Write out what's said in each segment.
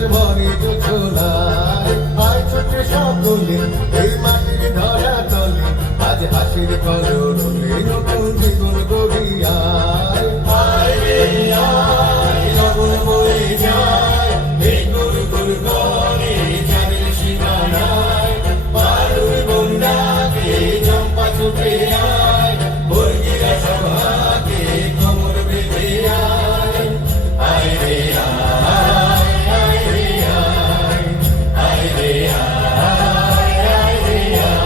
আকাশ ভরে যোজনায় আয় ছোট্ট সকলে এই মাটির ধরা তলে আজ হাসির কলরবে নতুন জীবন গড়িয়ায় আয় রে আয় লগন বয়ে যায় এই গুল গুল করে চাঁদের সীমানায় বালুর বন্যাকে চম্পা ছুটে আয় বর্গিরা সভাকে কোমর বেঁধে আয় আয় রে আয় আয় রে আয় আয় রে আয় আয় রে আয়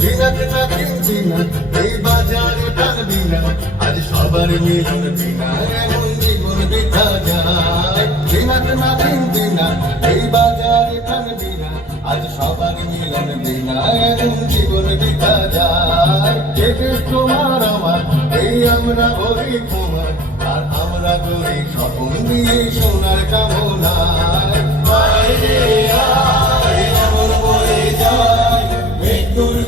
দিনাত নাকিন দিনা এই বাজারে টানবি না আজ সবার মিলন বিনা এমন জীবন বৃথা যায় দিনাত নাকিন দিনা এই বাজারে টানবি না আজ সবার মিলন বিনা এমন জীবন বৃথা যায় যেতে তোমার আমার এই আমরা ভরি তোমার আর আমরা করি স্বপ্ন নিয়ে সোনার কামনায় আয় রে আয় এমন বয়ে যায় মেঘ গুল